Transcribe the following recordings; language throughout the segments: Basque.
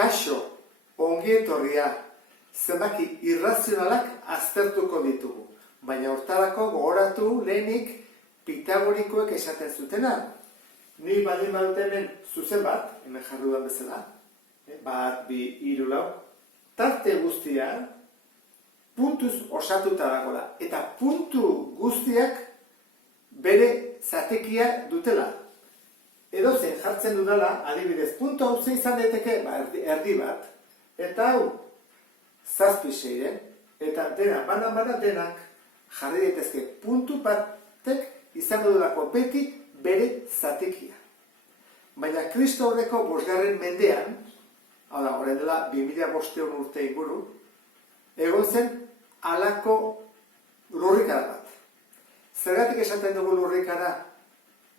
kaixo, ongietorria, zenbaki irrazionalak aztertuko ditugu. Baina hortarako gogoratu lehenik pitagorikoek esaten zutena. Ni baldin badut hemen zuzen bat, hemen jarri dudan bezala, 1, 2, 3, 4, tarte guztia puntuz osatuta dagoela. Eta puntu guztiak bere zatekia dutela. Edozein jartzen dudala, adibidez, puntu hau ze izan daiteke, erdi bat, eta hau 7, 6, eta dena, banan denak jarri daitezke puntu batek izango dudalako beti bere zatekia. Baina Kristo aurreko 5. mendean, hau da, orain dela 2500 urte inguru, egon zen halako lurrikara bat. Zergatik esaten dugu lurrikara?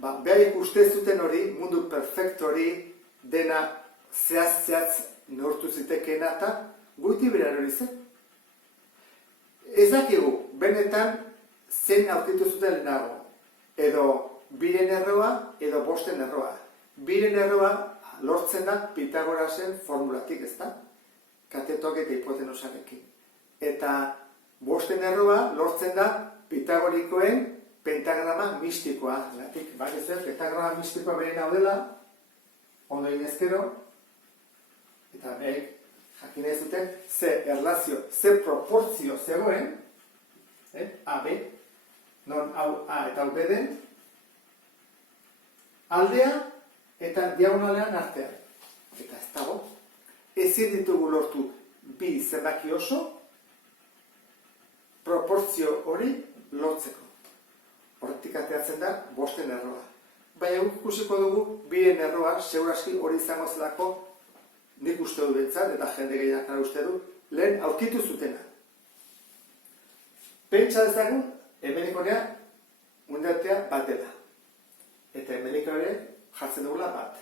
Behaiek uste zuten hori, mundu perfektu hori, dena zehatz neurtu zitekeena eta guti bera hori zen. Ez dakigu, benetan zen aurkitu zuten lehenago. Edo 2 erroa, edo 5 erroa. 2 erroa lortzen da Pitagorasen formulatik, ez da? Katetok eta hipotenusarekin. Eta 5 erroa lortzen da Pitagorikoen pentagrama mistikoa. Pentagrama mistikoa bere naudela, ondo inezkero, eta behek jakin ez zuten, ze erlazio, ze proportzio zegoen, AB, non hau A eta hau B den, aldea eta diagonalean artean. Eta ez dago, ezin ditugu lortu bi zenbaki oso, proportzio hori lortzeko. Horretik ateratzen da 5 erroa. Baina guk ikusiko dugu 2 erroa, seguraski hori izango zelako, nik uste du bentsat, eta jende gehianak uste du, lehen aurkitu zutena. Pentsa dezagun, hemenikorea undatea bat dela. Eta hemenikorea jartzen dugula bat.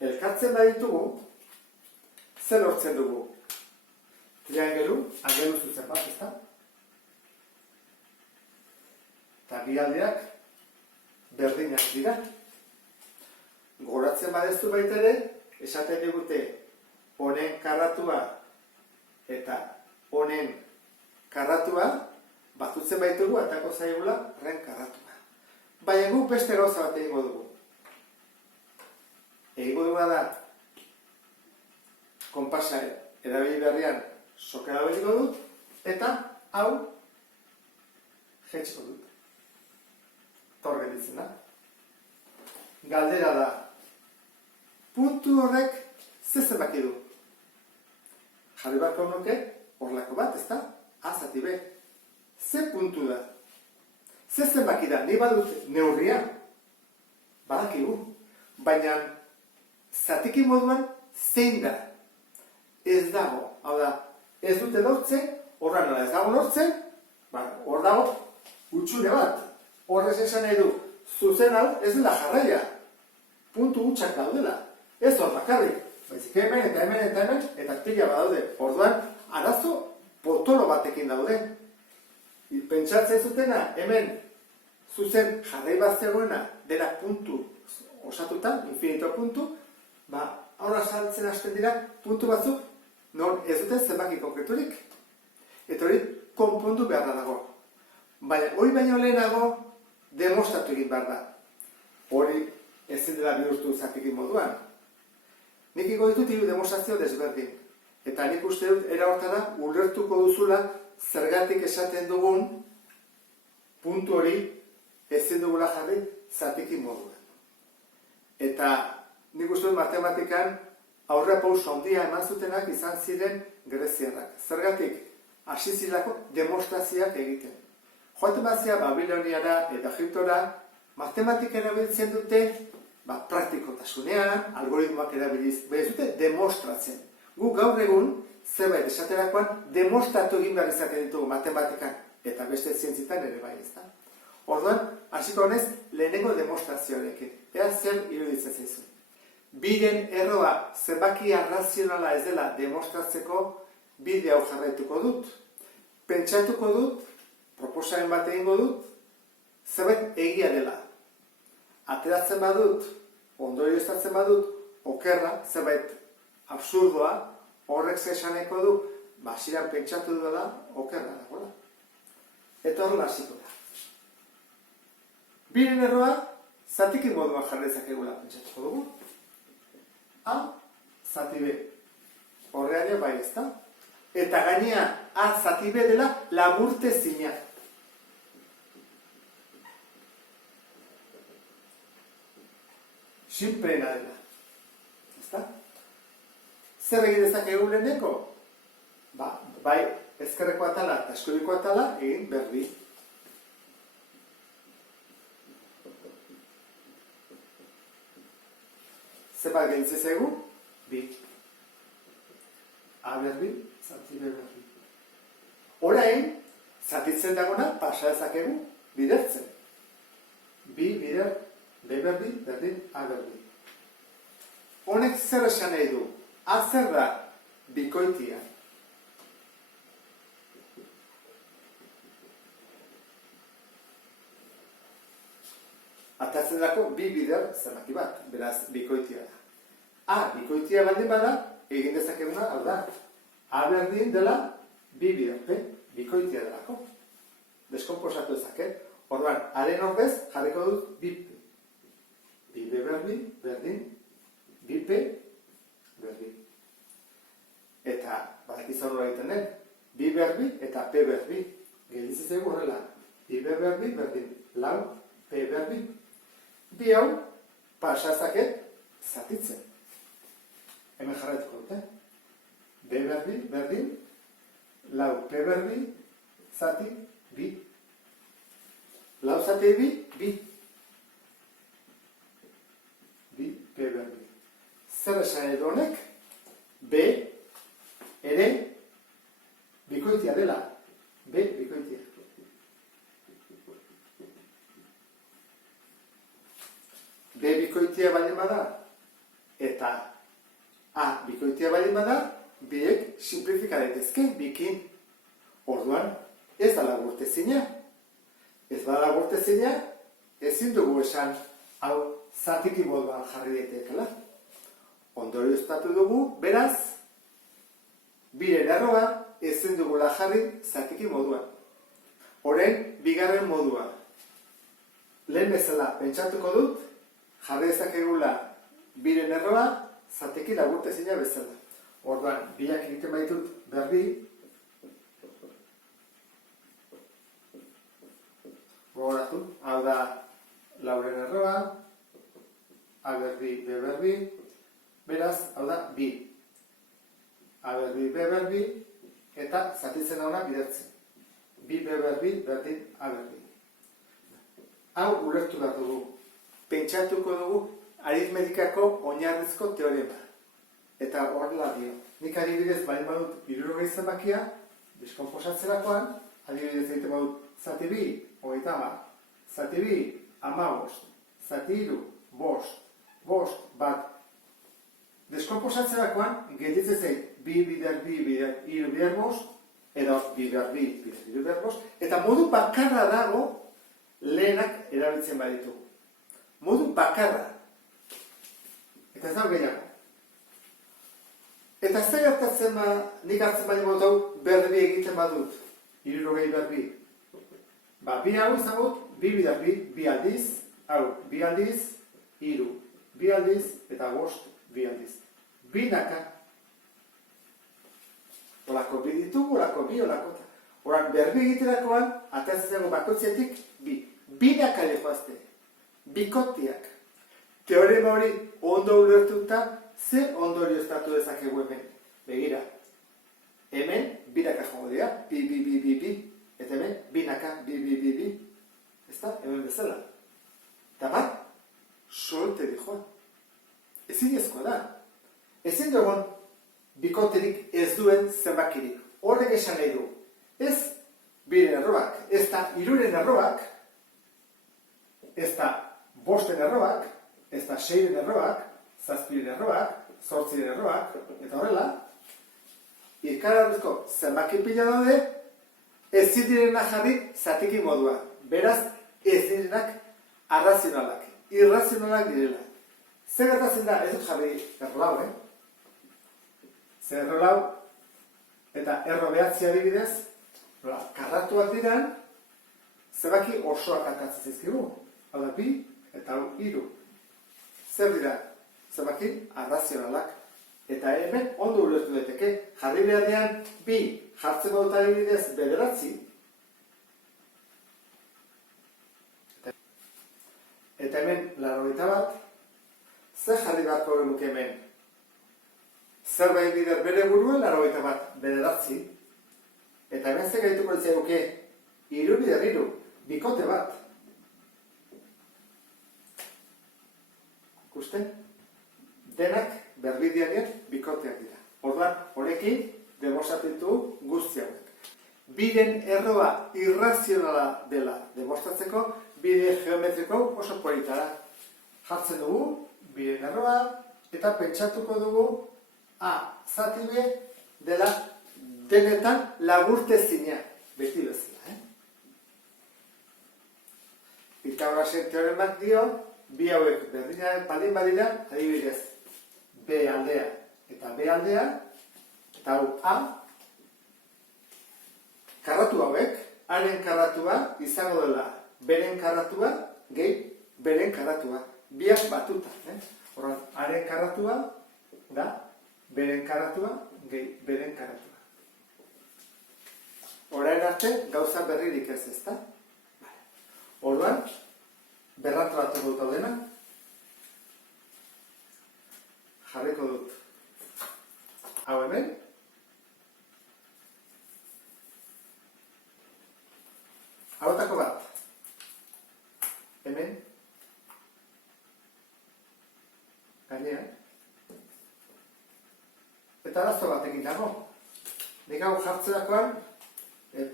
Elkartzen baditugu, zer lortzen dugu? Triangelu, angelu zuzen bat, ez da? Eta bi aldeak berdinak dira. Goratzen badezu baita ere, esaten digute honen karratua eta honen karratua batutzen baitugu atako zaigula ren karratua. Baina guk beste gauza bat egingo dugu. Egingo duguna da konpasa erabili berrian sokera beliko dut eta hau jetxiko dut. Torre ditzen da. Galdera da, puntu horrek ze zenbaki du? Jarri barko nuke horlako bat, ez da? A zati B. Ze puntu da? Ze zenbaki da? Ni badut neurria? Badakigu. Baina zatiki moduan zein da? Ez dago. Hau da, ez dute lortzen, horra nola ez dago lortzen, hor dago utxune bat. Horrez esan nahi du, zuzen hau ez dela jarraia. Puntu hutsak daudela. Ez hor bakarrik. Baizik hemen eta hemen eta hemen, eta pila badaude. Orduan, arazo potolo batekin daude. Pentsatzen zutena, hemen zuzen jarrai bat zegoena, dela puntu osatuta, infinito puntu, aurra saltzen hasten dira puntu batzuk, non ez duten zenbaki konkreturik. Eta hori, konpondu beharra dago. Baina, hori baino lehenago, demostratu egin behar da. Hori ezin dela bihurtu zatiki moduan. Nik iko ditut hiru demostrazio desberdin. Eta nik uste dut era hortara ulertuko duzula zergatik esaten dugun puntu hori ezin dugula jarri zatiki moduan. Eta nik uste dut matematikan aurrera pauso handia eman zutenak izan ziren greziarrak. Zergatik hasi zirelako demostrazioak egiten. Joaten bazia Babiloniara eta Egiptora, matematika erabiltzen dute, praktikotasunean, algoritmoak erabiliz, behar dute demostratzen. Gu gaur egun, zerbait esaterakoan, demostratu egin behar izaten ditugu matematikan, eta beste zientzitan ere bai ez da. Orduan, hasiko honez, lehenengo demostrazioarekin. Ea zer iruditzen zaizu. 2 erroa zenbaki arrazionala ez dela demostratzeko bide hau jarraituko dut. Pentsatuko dut, proposamen bat egingo dut, zerbait egia dela. Ateratzen badut, ondorioztatzen badut, okerra, zerbait absurdoa, horrek zesaneko du, basiran pentsatu duela, okerra dagoela. Eta horrela hasiko da. Biren erroa, zatiki moduan jarrezakegula pentsatuko dugu. A, zati B. Horrean bai ez da. Eta gainea, A zati B dela laburte zina. Sinplena dela. Ezta? Zer egin dezakegu leheneko? Bai, ezkerreko atala eta eskuineko atala egin berbi. Zenbat gehitzen zaigu? Bi. A berbi, zati B berbi. Orain, zatitzen dagona pasa dezakegu bidertzen. Bi bider, B berbi, berdin, A berbi. Honek zer esan nahi du? A zer da bikoitia. Atatzen dako bi bider zenbaki bat, beraz bikoitia da. A bikoitia baldin bada, egin dezakeguna, hau da. A berdin dela bi bider, bikoitia delako. Deskomposatu dezaket. Orduan, haren ordez jarriko dut bi P. Bi B berbi, berdin, bi P, berbi. Eta, badakiz horrela egiten den, bi berbi eta P berbi. Gelditzen zaigu horrela. Bi B berbi, berdin, lau, P berbi. Bi hau, pasazaket, zatitzen. Hemen jarraituko dute. B berbi, berdin, lau, P berbi, zati, bi. Lau zati bi, bi. Bi, P berbi. Zer esan edo honek? B, ere, bikoitia dela. B, bikoitia. B bikoitia baldin bada, eta A bikoitia baldin bada, biek simplifika daitezke, bikin. Orduan, ez da laburtezina. Ez bada laburtezina, ezin dugu esan, hau zatiki moduan jarri daitekela. Ondorioztatu dugu, beraz, biren erroa ezin dugula jarri zatiki moduan. Orain, bigarren modua. Lehen bezala pentsatuko dut, jarri dezakegula biren erroa, zatiki laburtezina bezala. Orduan, biak egiten baitut berbi, gogoratu, hau da lauren erroa, A berbi, B berbi, beraz, hau da bi. A berbi, B berbi, eta zatitzen dauna bidertzen. Bi B berbi, berdin, A berbi. Hau ulertu behar dugu. Pentsatuko dugu aritmetikako oinarrizko teorema. Eta horrela dio. Nik adibidez, baldin badut 60 zenbakia, deskonposatzerakoan, adibidez egiten badut zati bi, 30, zati bi, 15, zati hiru, 5, 5, bat. Deskonposatzerakoan, gelditzen zait, bi bider, hiru bider 5, edo bi bider, hiru bider 5, eta modu bakarra dago lehenak erabiltzen baditu. Modu bakarra. Eta ez dago gehiago. Eta zer gertatzen nik hartzen bali botau berbi egiten badut. 60 berbi. Bi hau izango dut, bi bider, bi aldiz, hau, bi aldiz, hiru, bi aldiz, eta 5, bi aldiz. Binaka. Olako bi ditugu, olako bi, olako ta. Horak berbi egiterakoan, atatzen dago bakoitzetik, bi. Binaka lehoazte. Bikotiak. Teorema hori ondo ulertuta, zer ondorioztatu dezakegu hemen. Begira. Hemen, binaka jongo dira, bi. Eta hemen, binaka, bi. Ezta? Hemen bezala. Eta bat, solte dijoan. Ezin ezkoa da. Ezin dugun, bikoterik ez duen zenbakirik. Horrek esan nahi du. Ez biren erroak, ez da hiruren erroak, ez da bosten erroak, ez da seiren erroak, zazpiren erroak, zortziren erroak, eta horrela, ikarazko zenbaki pila daude, ez direna jarri zatiki modua. Beraz, ez direnak arrazionalak, irrazionalak direla. Zer gertatzen da, ez dut jarri errolau, Zerro lau eta erro behatzi adibidez, karratuak diran, zenbaki osoak atatzen zizkigu. Hau da, 2 eta 3. Zer dira? Zenbaki arrazionalak. Eta hemen ondo ulertu daiteke, jarri beharrean 2 jartzen dut adibidez 9. Eta hemen 81, zer jarri beharko genuke hemen? Zerbait bider bere buruen 81, 9. Eta hemen zer gaituko ditzaiguke, 3 bider 3, bikote bat. Ikusten? Denak berbidianean bikoteak dira. Orduan, honekin demostratu guzti hauek. Biren erroa irrazionala dela demostratzeko, bide geometriko oso polita da. Jartzen dugu, biren erroa, eta pentsatuko dugu, zati B dela denetan laburtezina. Beti bezala, Pitagorasen teoremak dio, bi hauek berdina baldin badira, adibidez, B aldea eta B aldea, eta hau A, karratu hauek, haren karratua izango dela beren karratua gehi beren karratua. Biak batuta. Horren, haren karratua da beren karratua gehi beren karratua. Orain arte gauza berririk ez, ezta? Orduan, berrantolatu dut hau dena. Jarriko dut. Hau hemen. Hautako bat. Hemen. Gainean. Eta arazo batekin dago. Nik hau jartzerakoan,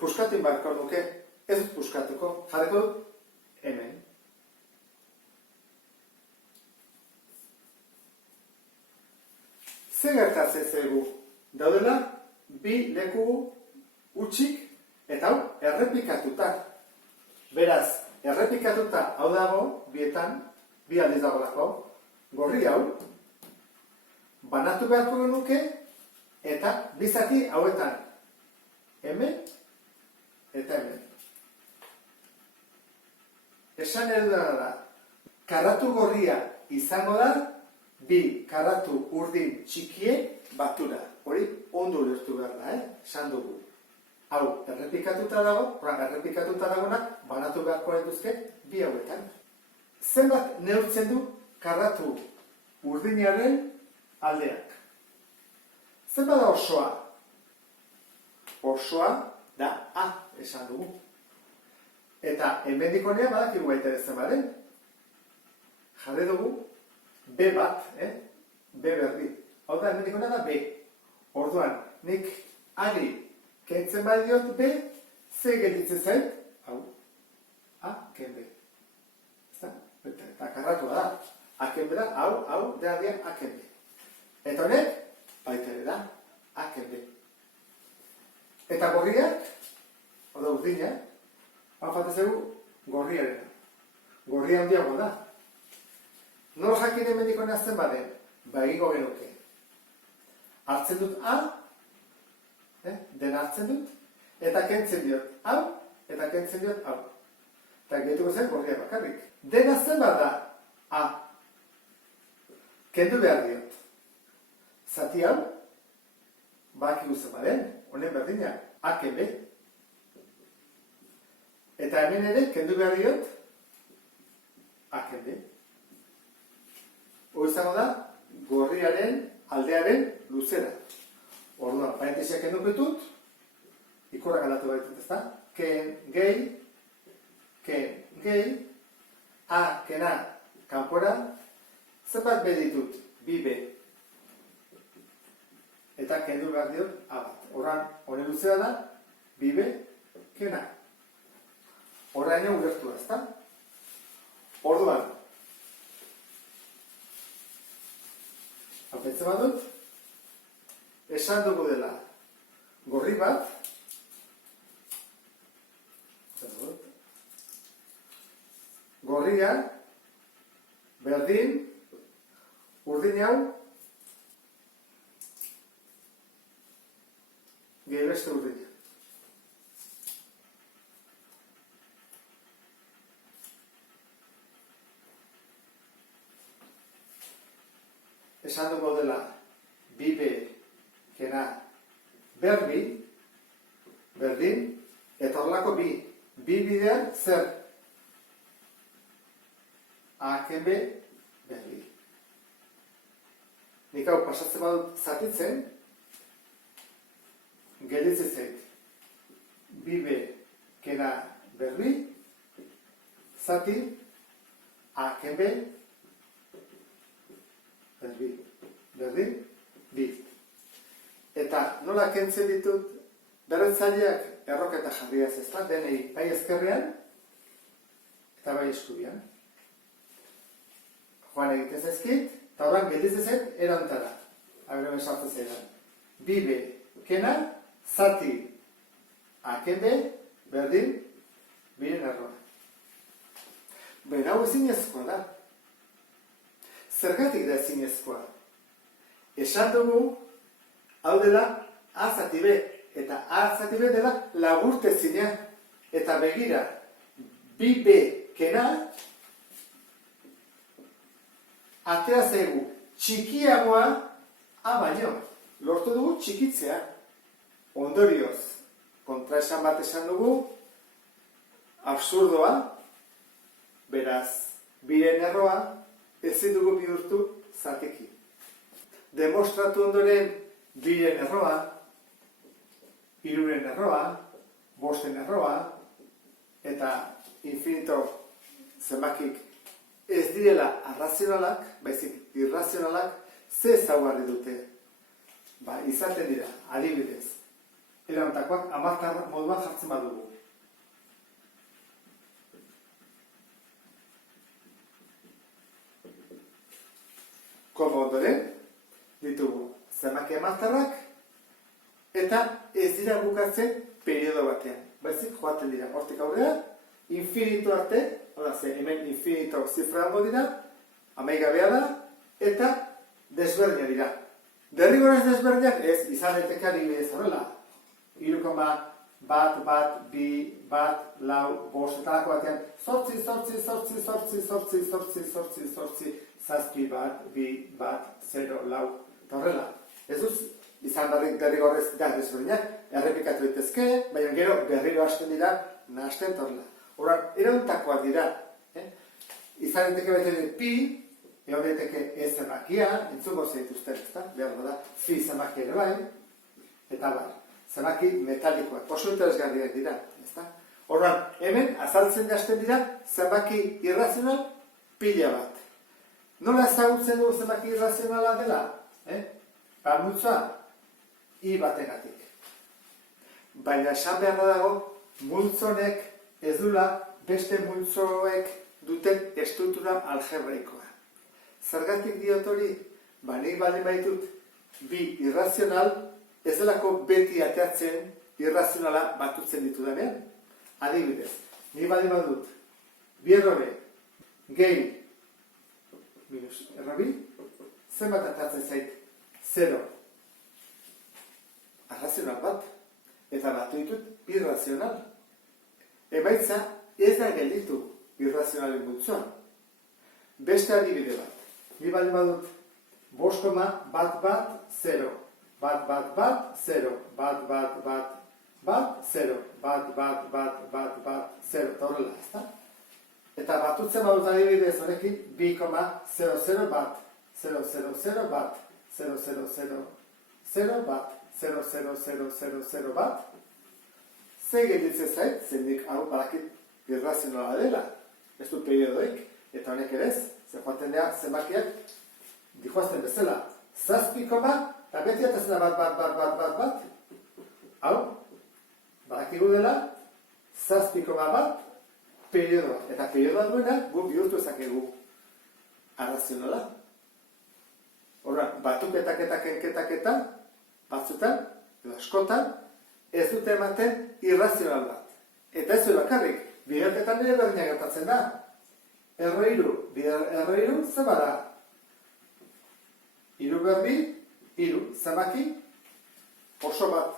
puskatu inbarko nuke. Ez dut puskatuko. Jarriko dut. Hemen. Zer gertatzen zaigu? Daudela, bi leku utxik eta hau errepikatuta. Beraz, errepikatuta hau dago, bietan, bi aldiz dagoelako, gorri hau, banatu beharko genuke eta bi zati hauetan. Hemen eta hemen. Esan edudana da, karratu gorria izango da, bi karratu urdin txikie batura. Hori ondo ulertu behar da, esan dugu. Hau, errepikatuta dago, errepikatuta dagoena, banatu beharko dituzke bi hauetan. Zenbat neurtzen du karratu urdinaren aldeak? Zenbat da osoa? Osoa da A, esan dugu. Eta hemendik honea badakigu baiterezen baden. Jarri dugu B bat, B berdi. Hau da, hemendik honea da B. Orduan, nik ari kentzen bai diot B, ze gelditzen zait, hau, A, ken B. Eta karratua da. A ken B da, hau, deadian A ken B. Eta honek, baitere da, A ken B. Eta gorriak, hau da urdina, hau fatezegu gorriaren. Gorria handiago da. Nor jakin hemendik honea zen baden, egingo genuke. Hartzen dut A, dena hartzen dut, eta kentzen diot hau, eta kentzen diot hau. Eta gehiatuko zen gorria bakarrik. Dena zen bat da A. Kendu behar diot. Zati hau, baki guzen baden, honen berdina, A ken B. Eta hemen ere, kendu behar diot, A ken B. Hori izango da, gorriaren aldearen luzera. Orduan, parentesiak kenduko ditut, ikurrak aldatu baitut, ezta? Ken gehi, A, kena, kanpora, zenbat B ditut, bi B. Eta kendu behar diot, A bat. Orduan, hori luzera da, bi B, kena. Horraino ulertu da, ezta? Orduan, haupetzen badut, esan dugu dela gorri bat, gorria, berdin, urdin hau, beste urdina. Esan dugu dela, bibe, kena, berdin, eta horrelako bi. Bi bidean zer? Akebe, berdin. Nik hau pasatzen badut zatitzen, gelditzen zait. Bibe, kena, berdin, zati, akebe, berdin, bi. Eta nola kentzen ditut berretzaileak erroketa jarriaz ezta, denei bai ezkerrean eta bai eskubian. Joan egiten zaizkit, eta horren gelditzen zen erantara. Agremen sartzen zaidan. Bibe, kena, zati, akebe, berdin, biren erroa. Hau ezinezkoa da. Zergatik da ezinezkoa? Esan dugu, hau dela A zati B, eta A zati B dela laburtezina. Eta begira, bi B kena, atea zaigu txikiagoa A baino. Lortu dugu txikitzea. Ondorioz, kontraesan bat esan dugu, absurdoa, beraz, biren erroa, ezin dugu bihurtu zateki. Demostratu ondoren biren erroa, hiruren erroa, bosten erroa, eta infinito zenbakik ez direla arrazionalak, baizik irrazionalak, ze ezaugarri dute. Izaten dira, adibidez, erantakoak amartar moduan jartzen badugu. Komo ondoren, ditugu zenbaki amartarrak, eta ez dira bukatzen periodo batean. Baizik joaten dira, hortik aurrera, infinito arte, hemen infinito zifra hango dira, amaigabea da, eta desberdina dira. Derrigorez desberdinak ez, izan daiteke adibidez horrela. 3,1, bi, bat, lau, bost, eta lako batean, zortzi, zazpi bat, bi, bat, 0, lau, eta horrela. Ez duz, izan derrigorez desberdinak, errepikatu ditezke, baina gero berriro hasten dira, nahasten horrela. Horan, erauntakoak dira. Izan daiteke bete pi, egon daiteke ez zenbakia, entzungo zeituzten, ezta? Behar da, fi zenbaki ere bai, eta bai, zenbaki metalikoak, oso interesgarriak dira, ezta? Horran, hemen azaltzen hasten dira zenbaki irrazional pila bat. Nola ezagutzen dugu zenbaki irrazionala dela? Multzoa, I bategatik. Baina esan behar dago, multzonek ez dula beste multzoek duten estruktura algebraikoa. Zergatik diot hori, nik baldin baitut bi irrazional, ez delako beti ateatzen irrazionala batutzen ditudanean. Adibidez, nik baldin badut, bi errore, gehi, minus errobi, zenbat ateatzen zait? 0. Arrazional bat, eta batu ditut irrazional. Emaitza ez da gelditu irrazionalen multzoan. Beste adibide bat. Ni baldin badut 5,1, 0, 0, 0, eta horrela, ezta? Eta batutzen badut adibidez horrekin 2,00 bat, 0,00 bat, 0,000 bat, 0,0000 bat, ze gelditzen zait, zendik hau badakit irrazionala dela, ez du periodoik, eta honek ere ez, zer joaten dira zenbakiak dihoazten bezala. 7, eta beti atatzen da bat. Hau, badakigu dela, 7,1 periodoa. Eta periodoa duena, gu bihurtu ezakegu arrazionala. Horra, batuk-ketak-eta, batzutan, edo askotan, ez dute ematen irrazional bat. Eta ez du bakarrik, bigarketan ere berdina gertatzen da. Erreiru, ze bada? Hiru berdi, hiru, zenbaki, oso bat.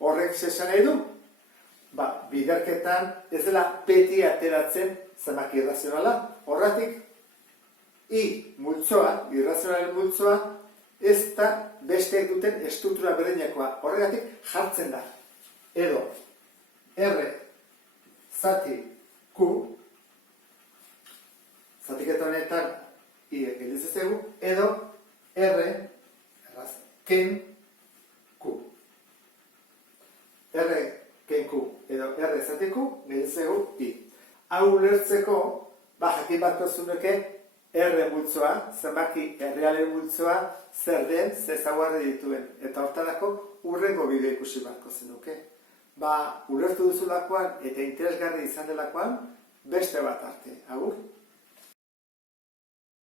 Horrek zesan nahi du? Biderketan ez dela beti ateratzen zenbaki irrazionala. Horregatik, multzoa, irrazionalen multzoa, ez da besteek duten estruktura berdinekoa. Horregatik jartzen da. Edo, R zati Q, zatiketa honetan I gelditzen zaigu, edo R ken Q. R ken Q edo R zati Q gelditzen zaigu I. Hau ulertzeko, jakin bat zuneke R multzoa, zenbaki errealen multzoa, zer den, ze ezaugarri dituen. Eta hortarako hurrengo bideo ikusi beharko zenuke. Ulertu duzulakoan eta interesgarri izan delakoan, beste bat arte. Agur?